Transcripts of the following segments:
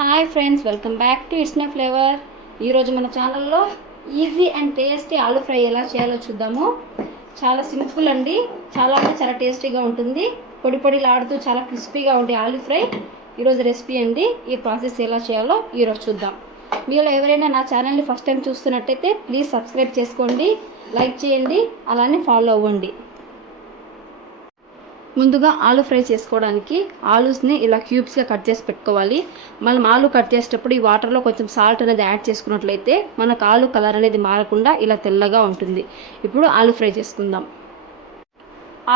Hi friends, welcome back to it's my flavour. ఈరోజు మన ఛానల్లో easy and tasty aloo fry ఎలా చేయాలో చూద్దాము. చాలా సింపుల్ అండి, చాలా అంటే చాలా టేస్టీగా ఉంటుంది. పొడి పొడిలాడుతూ చాలా క్రిస్పీగా ఉండే ఆలూ ఫ్రై ఈరోజు రెసిపీ అండి. ఈ ప్రాసెస్ ఎలా చేయాలో ఈరోజు చూద్దాం. మీలో ఎవరైనా నా ఛానల్ని ఫస్ట్ టైం చూస్తున్నట్టయితే ప్లీజ్ సబ్స్క్రైబ్ చేసుకోండి, లైక్ చేయండి, అలానే ఫాలో అవ్వండి. ముందుగా ఆలూ ఫ్రై చేసుకోవడానికి ఆలూస్ని ఇలా క్యూబ్స్గా కట్ చేసి పెట్టుకోవాలి. మనం ఆలూ కట్ చేసేటప్పుడు ఈ వాటర్లో కొంచెం సాల్ట్ అనేది యాడ్ చేసుకున్నట్లయితే మనకు ఆలూ కలర్ అనేది మారకుండా ఇలా తెల్లగా ఉంటుంది. ఇప్పుడు ఆలూ ఫ్రై చేసుకుందాం.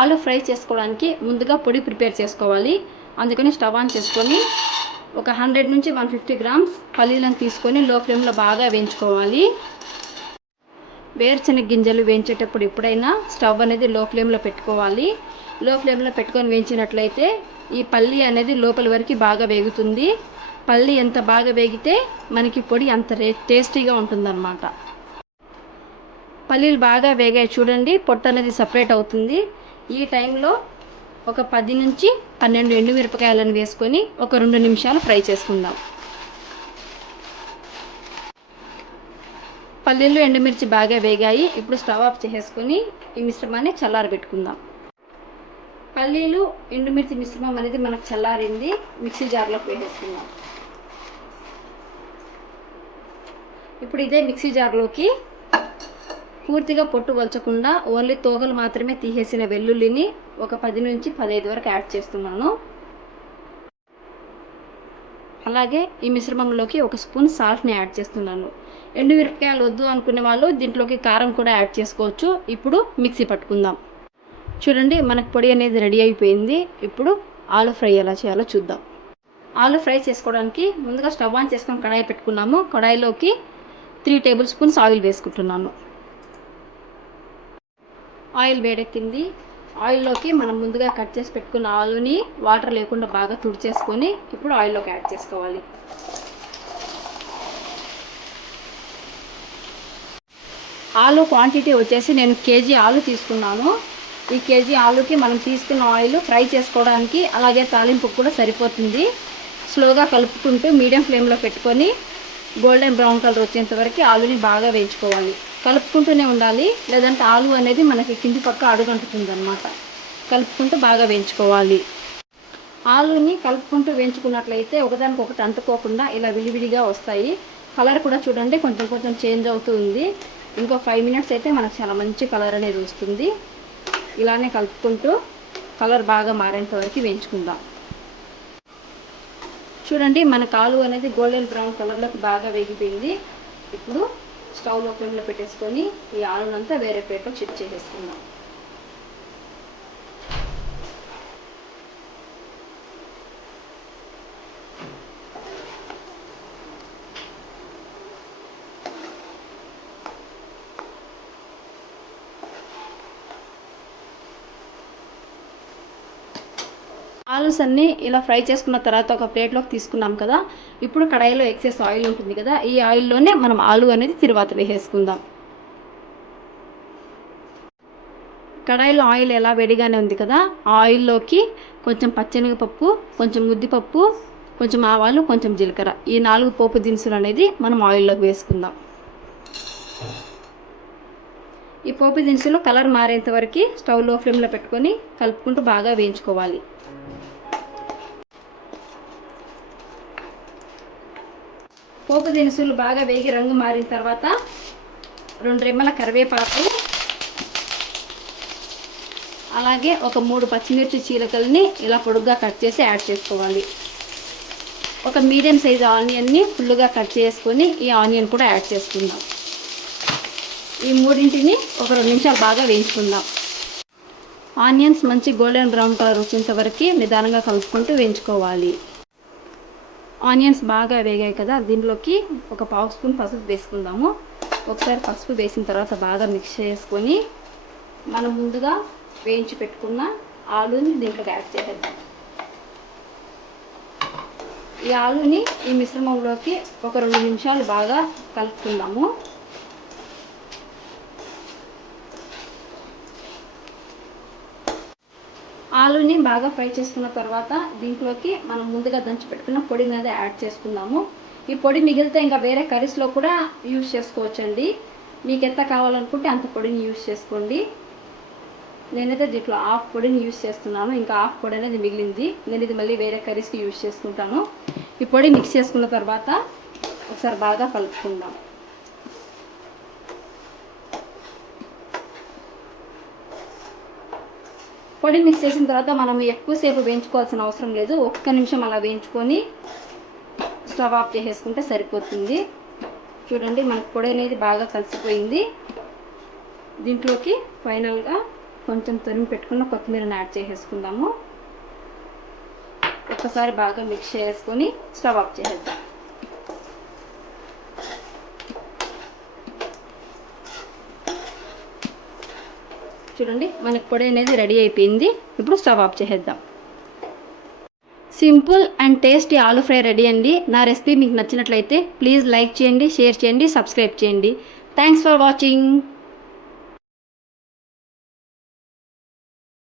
ఆలూ ఫ్రై చేసుకోవడానికి ముందుగా పొడి ప్రిపేర్ చేసుకోవాలి. అందుకని స్టవ్ ఆన్ చేసుకొని ఒక 100 నుంచి 150 గ్రామ్స్ పల్లీలను తీసుకొని లో ఫ్లేమ్లో బాగా వేయించుకోవాలి. వేరుశనగ గింజలు వేయించేటప్పుడు ఎప్పుడైనా స్టవ్ అనేది లో ఫ్లేమ్లో పెట్టుకోవాలి. లో ఫ్లేమ్లో పెట్టుకొని వేయించినట్లయితే ఈ పల్లి అనేది లోపల వరకు బాగా వేగుతుంది. పల్లి ఎంత బాగా వేగితే మనకి పొడి అంత టేస్టీగా ఉంటుందన్నమాట. పల్లీలు బాగా వేగాయి చూడండి, పొట్టు అనేది సపరేట్ అవుతుంది. ఈ టైంలో ఒక 10 నుంచి 12 ఎండుమిరపకాయలను వేసుకొని ఒక 2 నిమిషాలు ఫ్రై చేసుకుందాం. పల్లీలు ఎండుమిర్చి బాగా వేగాయి. ఇప్పుడు స్టవ్ ఆఫ్ చేసుకొని ఈ మిశ్రమాన్ని చల్లారబెట్టుకుందాం. పల్లీలు ఎండుమిర్చి మిశ్రమం అనేది మనకు చల్లారింది. మిక్సీ జార్లోకి వేసేసుకుందాం. ఇప్పుడు ఇదే మిక్సీ జార్లోకి పూర్తిగా పొట్టు వలచకుండా ఓన్లీ తోగలు మాత్రమే తీసేసిన వెల్లుల్లిని ఒక 10 నుంచి 15 వరకు యాడ్ చేస్తున్నాను. అలాగే ఈ మిశ్రమంలోకి 1 స్పూన్ సాల్ట్ని యాడ్ చేస్తున్నాను. ఎండుమిరపకాయలు వద్దు అనుకునే వాళ్ళు దీంట్లోకి కారం కూడా యాడ్ చేసుకోవచ్చు. ఇప్పుడు మిక్సీ పట్టుకుందాం. చూడండి, మనకు పొడి అనేది రెడీ అయిపోయింది. ఇప్పుడు ఆలూ ఫ్రై ఎలా చేయాలో చూద్దాం. ఆలూ ఫ్రై చేసుకోవడానికి ముందుగా స్టవ్ ఆన్ చేసుకొని కడాయి పెట్టుకున్నాము. కడాయిలోకి 3 టేబుల్ స్పూన్స్ ఆయిల్ వేసుకుంటున్నాను. ఆయిల్ వేడెక్కింది. ఆయిల్లోకి మనం ముందుగా కట్ చేసి పెట్టుకున్న ఆలూని వాటర్ లేకుండా బాగా తుడిచేసుకొని ఇప్పుడు ఆయిల్లోకి యాడ్ చేసుకోవాలి. ఆలూ క్వాంటిటీ వచ్చేసి నేను కేజీ ఆలూ తీసుకున్నాను. ఈ కేజీ ఆలూకి మనం తీసుకున్న ఆయిల్ ఫ్రై చేసుకోవడానికి అలాగే తాలింపుకు కూడా సరిపోతుంది. స్లోగా కలుపుకుంటూ మీడియం ఫ్లేమ్లో పెట్టుకొని గోల్డెన్ బ్రౌన్ కలర్ వచ్చేంత వరకు ఆలూని బాగా వేయించుకోవాలి. కలుపుకుంటూనే ఉండాలి, లేదంటే ఆలూ అనేది మనకి కింది పక్క అడుగంటుతుంది అన్నమాట. కలుపుకుంటూ బాగా వేయించుకోవాలి. ఆలూని కలుపుకుంటూ వేయించుకున్నట్లయితే ఒకదానికొకటి అంటుకోకుండా ఇలా విడివిడిగా వస్తాయి. కలర్ కూడా చూడండి కొంచెం కొంచెం చేంజ్ అవుతూ ఉంది. ఇంకో 5 మినిట్స్ అయితే మనకు చాలా మంచి కలర్ అనేది వస్తుంది. ఇలానే కలుపుకుంటూ కలర్ బాగా మారేంత వరకు వేయించుకుందాం. చూడండి, మనకు ఆలూ అనేది గోల్డెన్ బ్రౌన్ కలర్లోకి బాగా వేగిపోయింది. ఇప్పుడు స్టవ్లో ఫ్లేమ్లో పెట్టేసుకొని ఈ ఆలూనంతా వేరే ప్లేట్లో షిఫ్ట్ చేసేసుకుందాం. ఆలూస్ అన్నీ ఇలా ఫ్రై చేసుకున్న తర్వాత ఒక ప్లేట్లోకి తీసుకున్నాం కదా. ఇప్పుడు కడాయిలో ఎక్సెస్ ఆయిల్ ఉంటుంది కదా, ఈ ఆయిల్లోనే మనం ఆలూ అనేది తిరువాత వేసేసుకుందాం. కడాయిలో ఆయిల్ ఎలా వేడిగానే ఉంది కదా, ఆ ఆయిల్లోకి కొంచెం పచ్చెనగపప్పు, కొంచెం ఉద్దిపప్పు, కొంచెం ఆవాలు, కొంచెం జీలకర్ర, ఈ 4 పోపు దినుసులు అనేది మనం ఆయిల్లోకి వేసుకుందాం. ఈ పోపు దినుసులు కలర్ మారేంత వరకు స్టవ్ లో ఫ్లేమ్లో పెట్టుకొని కలుపుకుంటూ బాగా వేయించుకోవాలి. పోపు దినుసులు బాగా వేగి రంగు మారిన తర్వాత 2 రెమ్మల కరివేపాకు, అలాగే ఒక 3 పచ్చిమిర్చి చీలికల్ని ఇలా పొడుగ్గా కట్ చేసి యాడ్ చేసుకోవాలి. ఒక మీడియం సైజు ఆనియన్ని ఫుల్గా కట్ చేసుకొని ఈ ఆనియన్ కూడా యాడ్ చేసుకుందాం. ఈ మూడింటిని ఒక 2 నిమిషాలు బాగా వేయించుకుందాం. ఆనియన్స్ మంచి గోల్డెన్ బ్రౌన్ కలర్ వచ్చేంత వరకు నిదానంగా కలుపుకుంటూ వేయించుకోవాలి. ఆనియన్స్ బాగా వేగాయి కదా, దీంట్లోకి ఒక 1/2 స్పూన్ పసుపు వేసుకుందాము. ఒకసారి పసుపు వేసిన తర్వాత బాగా మిక్స్ చేసుకొని మనం ముందుగా వేయించి పెట్టుకున్న ఆలూని దీంట్లోకి యాడ్ చేసేద్దాం. ఈ ఆలూని ఈ మిశ్రమంలోకి ఒక 2 నిమిషాలు బాగా కలుపుకుందాము. ఆలుని బాగా ఫ్రై చేసుకున్న తర్వాత దీంట్లోకి మనం ముందుగా దంచి పెట్టుకున్న పొడి మీద యాడ్ చేసుకుందాము. ఈ పొడి మిగిలితే ఇంకా వేరే కర్రీస్లో కూడా యూజ్ చేసుకోవచ్చండి. మీకు ఎంత కావాలనుకుంటే అంత పొడిని యూజ్ చేసుకోండి. నేనైతే దీంట్లో హాఫ్ పొడిని యూజ్ చేస్తున్నాను, ఇంకా హాఫ్ పొడి అనేది మిగిలింది. నేను ఇది మళ్ళీ వేరే కర్రీస్కి యూజ్ చేసుకుంటాను. ఈ పొడి మిక్స్ చేసుకున్న తర్వాత ఒకసారి బాగా కలుపుకుందాం. పొడి మిక్స్ చేసిన తర్వాత మనం ఎక్కువసేపు వేయించుకోవాల్సిన అవసరం లేదు. 1 నిమిషం అలా వేయించుకొని స్టవ్ ఆఫ్ చేసేసుకుంటే సరిపోతుంది. చూడండి మనకు పొడి అనేది బాగా కలిసిపోయింది. దీంట్లోకి ఫైనల్గా కొంచెం తురిమి పెట్టుకున్న కొత్తిమీరని యాడ్ చేసేసుకుందాము. ఒక్కసారి బాగా మిక్స్ చేసుకొని స్టవ్ ఆఫ్ చేసేద్దాం. చూడండి మనకు పొడి అనేది రెడీ అయిపోయింది. ఇప్పుడు స్టవ్ ఆఫ్ చేసేద్దాం. Simple and tasty aloo fry ready అండి. నా రెసిపీ మీకు నచ్చినట్లయితే ప్లీజ్ లైక్ చేయండి, షేర్ చేయండి, సబ్స్క్రైబ్ చేయండి. Thanks for watching.